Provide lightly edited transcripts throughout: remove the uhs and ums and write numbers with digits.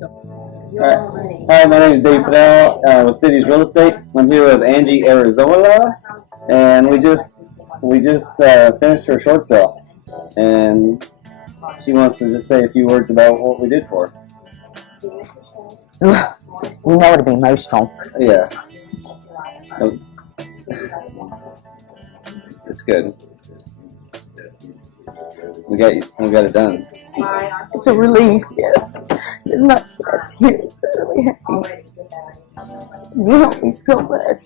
Hi, my name is Dave Fidel with Cities Real Estate. I'm here with Angie Arizola, and we just finished her short sale, and she wants to just say a few words about what we did for her. You know it'd be emotional. Yeah, it's good. We got it done. It's a relief, yes. It's not sad to hear. It's really happy. You helped me so much.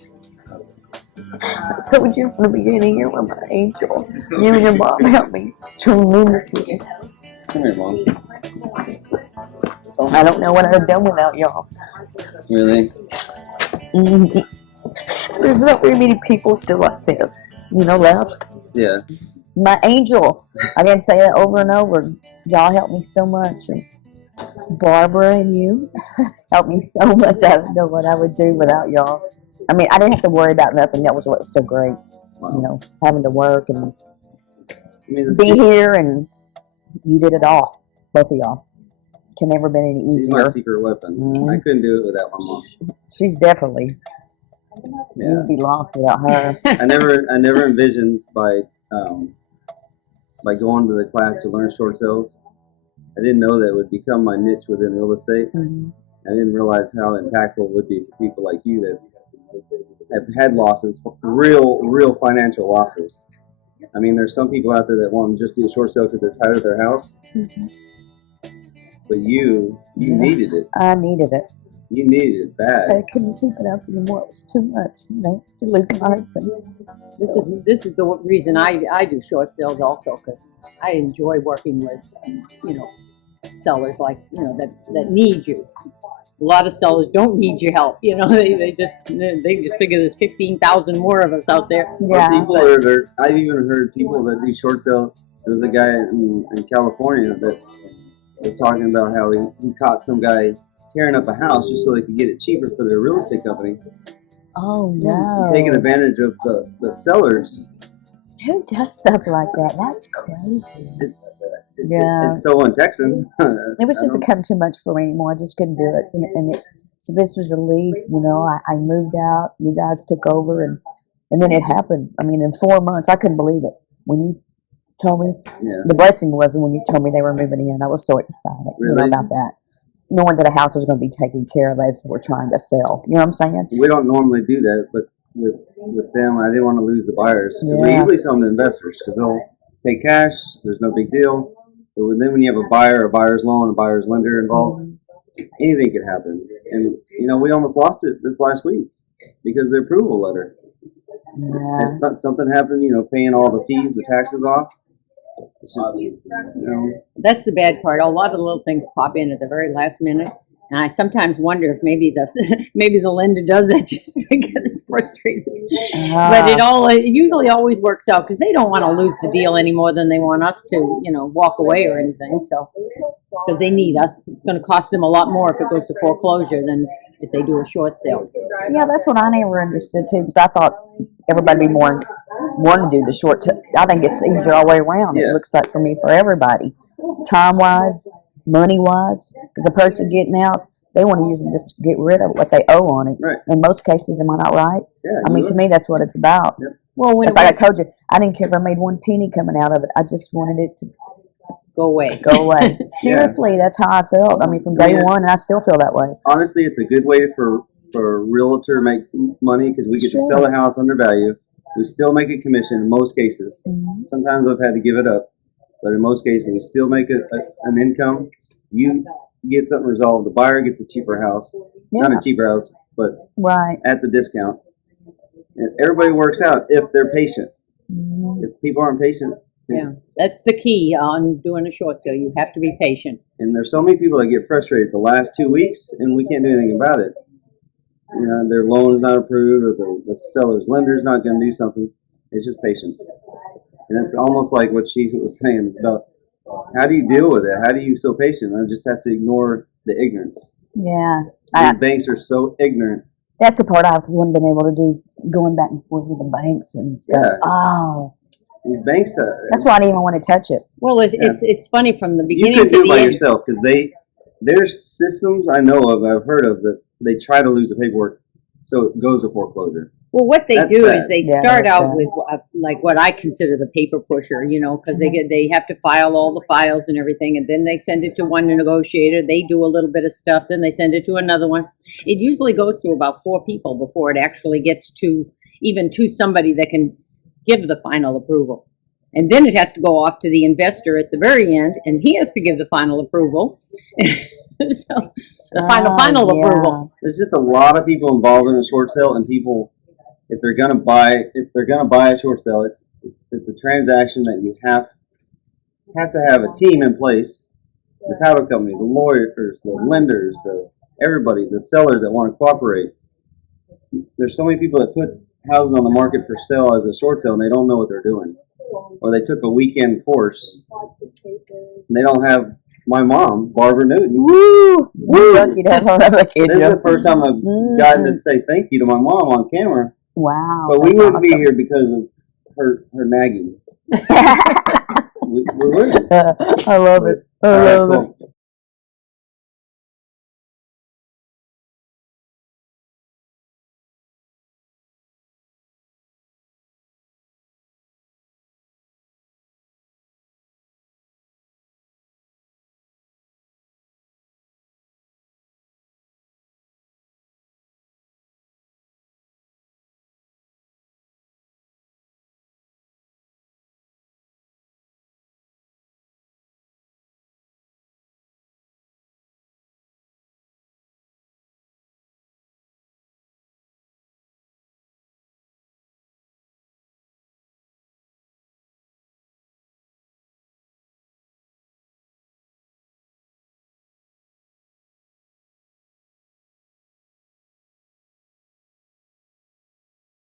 I told you from the beginning, you were my angel. You and your mom helped me tremendously. Come here, Mom. I don't know what I'd have done without y'all. Really? There's not very many people still like this, left. Yeah. My angel. I can say that over and over. Y'all helped me so much. And Barbara and you helped me so much. I don't know what I would do without y'all. I mean, I didn't have to worry about nothing. That was what was so great. Wow. Having to work and be here, and you did it all. Both of y'all. Can never been any She's easier. my secret weapon. I couldn't do it without my mom. She's definitely. Yeah. You'd be lost without her. I never envisioned by going to the class to learn short sales. I didn't know that it would become my niche within real estate. I didn't realize how impactful it would be for people like you that have had losses, real financial losses. I mean, there's some people out there that want to just do a short sale because they're tired of their house. But you needed it. I needed it. You needed it bad. I couldn't keep it up anymore. It was too much, to losing my husband. This is the reason I do short sales also, because I enjoy working with sellers like that need you. A lot of sellers don't need your help. They just figure there's 15,000 more of us out there. Yeah. I've even heard people that do short sales. There was a guy in California that was talking about how he caught some guy tearing up a house just so they could get it cheaper for their real estate company. Oh no! Taking advantage of the sellers. Who does stuff like that? That's crazy. It's so un-Texan. It was just become too much for me anymore. I just couldn't do it. So this was relief. I moved out. You guys took over, and then it happened. I mean, in 4 months, I couldn't believe it when you told me. Yeah. The blessing was when you told me they were moving in. I was so excited. Really? About that. Knowing that a house was going to be taken care of as we're trying to sell. You know what I'm saying? We don't normally do that, but with them, I didn't want to lose the buyers. Yeah. We usually sell them to investors because they'll pay cash. There's no big deal. But then when you have a buyer, a buyer's loan, a buyer's lender involved, anything could happen. And we almost lost it this last week because of the approval letter. Yeah. If something happened, paying all the fees, the taxes off. It's just, That's the bad part. A lot of little things pop in at the very last minute, and I sometimes wonder if maybe the lender does that just to get us frustrated. But it usually always works out because they don't want to lose the deal any more than they want us to, walk away or anything. So because they need us, it's going to cost them a lot more if it goes to foreclosure than if they do a short sale. Yeah, that's what I never understood too, because I thought everybody would be more wanting to do the short. I think it's easier all the way around. Yeah. It looks like for me, for everybody, time wise, money wise, because a person getting out, they want to usually just get rid of what they owe on it. Right. In most cases, am I not right? Yeah. I mean, to me, that's what it's about. Yep. Well, It's like I told you, I didn't care if I made one penny coming out of it. I just wanted it to go away. go away. Seriously, that's how I felt. I mean, from day one, and I still feel that way. Honestly, it's a good way for a realtor to make money because we get to sell a house under value. We still make a commission in most cases. Sometimes I've had to give it up, but in most cases we still make an income. You get something resolved. The buyer gets a cheaper house, not a cheaper house, but at the discount. And everybody works out if they're patient. If people aren't patient, That's the key on doing a short sale. You have to be patient. And there's so many people that get frustrated the last 2 weeks, and we can't do anything about it. Their loan is not approved, or the seller's lender is not going to do something. It's just patience. And it's almost like what she was saying. It's about how do you deal with it? How do you so patient? I just have to ignore the ignorance. Yeah. These banks are so ignorant. That's the part I wouldn't been able to do, going back and forth with the banks and stuff. Yeah. Oh. These banks. That's why I didn't even want to touch it. Well, it's funny from the beginning you couldn't to do it the by end. yourself because they there's systems I know of, I've heard of, that they try to lose the paperwork so it goes to foreclosure. Well, what they That's do sad. is they Yeah, start that's out sad. with like what I consider the paper pusher, you know, because they have to file all the files and everything, and then they send it to one negotiator. They do a little bit of stuff, then they send it to another one. It usually goes to about 4 people before it actually gets to even to somebody that can give the final approval, and then it has to go off to the investor at the very end, and he has to give the final approval. So the final Yeah. approval. There's just a lot of people involved in a short sale, and people, if they're gonna buy a short sale, it's a transaction that you have to have a team in place. The title company, the lawyers, the lenders, everybody, the sellers that want to cooperate. There's so many people that put houses on the market for sale as a short sale, and they don't know what they're doing, or they took a weekend course, and they don't have. My mom, Barbara Newton. Woo! We're lucky to have her as a kid. This is the first time I've gotten to say thank you to my mom on camera. Wow. But we that's wouldn't be awesome. here because of her nagging. We wouldn't. I love it. I All right, love it. cool.